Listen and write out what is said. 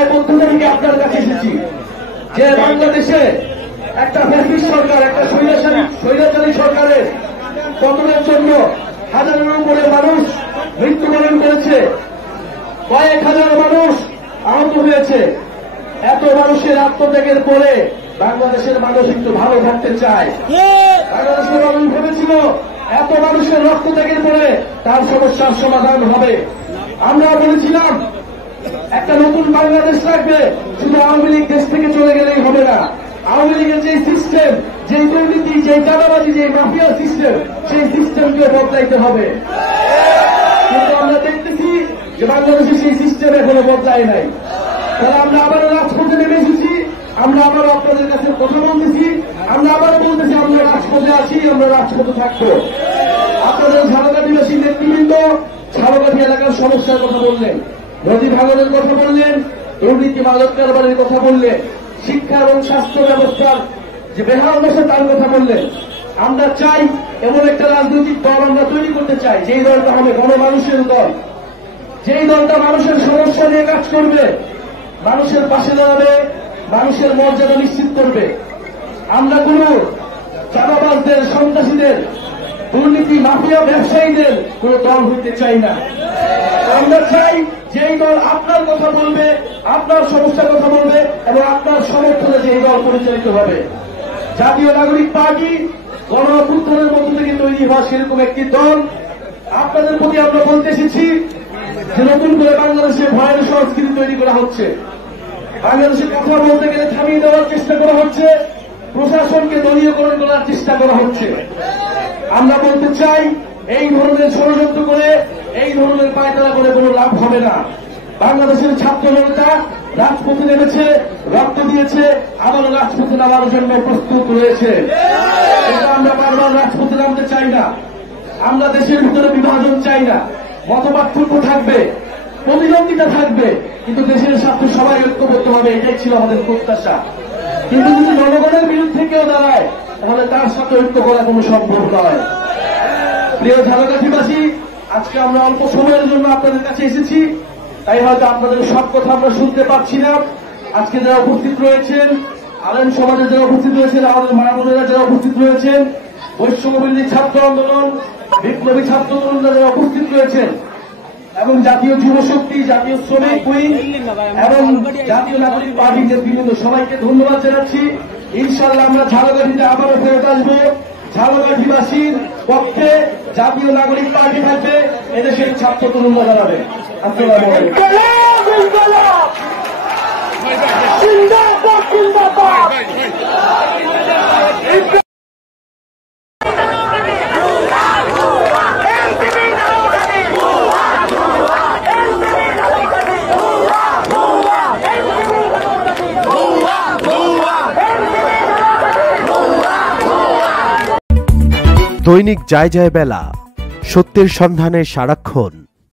দায়বদ্ধতা থেকে আপনার কাছে এসেছি যে বাংলাদেশে একটা ফ্যাসিস্ট সরকার, একটা স্বৈরাচারী সরকারের পতনের জন্য হাজারের উপরে মানুষ মৃত্যুবরণ করেছে, কয়েক হাজার মানুষ আহত হয়েছে। এত মানুষের আত্মত্যাগের পরে বাংলাদেশের মানুষ একটু ভালো থাকতে চায়। বাংলাদেশের মানুষ ভেবেছিল এত মানুষের রক্তত্যাগের পরে তার সমস্যার সমাধান হবে। আমরা বলেছিলাম একটা নতুন বাংলাদেশ লাগবে, শুধু আওয়ামী লীগ দেশ থেকে চলে গেলেই হবে না। আওয়ামী লীগের যে সিস্টেম, যে দুর্নীতি, যে চাঁদাবাজি, যে মাফিয়া সিস্টেম, সেই সিস্টেমকে বদলাইতে হবে। কিন্তু আমরা দেখতেছি যে বাংলাদেশে সেই সিস্টেম এখনো বদলায় নাই। তাহলে আমরা আবার রাজপথে নেমে এসেছি, আমরা আবার আপনাদের কাছে কথা বলতেছি, আমরা আবার বলতেছি আমরা রাজপথে আছি, আমরা রাজপথে থাকবো। আপনাদের ঝালকাঠিবাসী নেতৃবৃন্দ ঝালকাঠি এলাকার সমস্যার কথা বললেন, নদী ভাঙনের কথা বললেন, দুর্নীতি মাদক কারবারের কথা বললেন, শিক্ষা এবং স্বাস্থ্য ব্যবস্থার যে বেহাল দশা তার কথা বললেন। আমরা চাই এমন একটা রাজনৈতিক দল আমরা তৈরি করতে চাই, যেই দলটা হবে গণমানুষের দল, যেই দলটা মানুষের সমস্যা নিয়ে কাজ করবে, মানুষের পাশে দাঁড়াবে, মানুষের মর্যাদা নিশ্চিত করবে। আমরা কোন চাঁদাবাজদের, সন্ত্রাসীদের, দুর্নীতি মাফিয়া ব্যবসায়ীদের কোন দল হইতে চাই না। আমরা চাই যেই দল আপনার কথা বলবে, আপনার সমস্যার কথা বলবে এবং আপনার সমর্থনে যেই দল পরিচালিত হবে। জাতীয় নাগরিক পার্টি গণ অভ্যুত্থানের মধ্য থেকে তৈরি হওয়া সেরকম একটি দল। আপনাদের প্রতি আমরা বলতে এসেছি যে নতুন করে বাংলাদেশে ভয়ের সংস্কৃতি তৈরি করা হচ্ছে। বাংলাদেশে কথা বলতে গেলে থামিয়ে দেওয়ার চেষ্টা করা হচ্ছে, প্রশাসনকে দলীয়করণ করার চেষ্টা করা হচ্ছে। আমরা বলতে চাই এই ধরনের ষড়যন্ত্র করে, এই ধরনের পায়তারা করে কোনো লাভ হবে না। বাংলাদেশের ছাত্র জনতা রাজপথে নেমেছে, রক্ত দিয়েছে, আবার রাজপথে নামার জন্য প্রস্তুত রয়েছে। এটা আমরা বারবার রাজপথে নামতে চাই না। আমরা দেশের ভিতরে বিভাজন চাই না। মতপার্থক্য থাকবে, প্রতিদ্বন্দ্বিতা থাকবে, কিন্তু দেশের স্বার্থে সবাই ঐক্যবদ্ধ হবে, এটাই ছিল আমাদের প্রত্যাশা। কিন্তু যদি জনগণের বিরুদ্ধে কেউ দাঁড়ায় তাহলে তার সাথে ঐক্য করা কোনো সম্ভব নয়। প্রিয় ঝালকাঠিবাসী, আজকে আমরা অল্প সময়ের জন্য আপনাদের কাছে এসেছি, তাই হয়তো আপনাদের সব কথা আমরা শুনতে পাচ্ছি না। আজকে যারা উপস্থিত রয়েছেন, আলেম সমাজে যারা উপস্থিত রয়েছেন, আমাদের মা বোনেরা যারা উপস্থিত রয়েছেন, বৈষম্যবিরোধী ছাত্র আন্দোলন, বিপ্লবী ছাত্র আন্দোলন যারা উপস্থিত রয়েছেন, এবং জাতীয় যুব শক্তি, জাতীয় শ্রমিক উইং এবং জাতীয় নাগরিক পার্টির নেতৃবৃন্দ সবাইকে ধন্যবাদ জানাচ্ছি। ইনশাআল্লাহ আমরা ঝালকাঠিতে আবারও ফেরত আসবো। ঝালকাঠিবাসীর পক্ষে জাতীয় নাগরিক পার্টি থাকবে, এদেশের ছাত্র তরুণরা দাঁড়াবে। আসসালামু আলাইকুম। দৈনিক যায় যায় বেলা, সত্যের সন্ধানে সারাক্ষণ।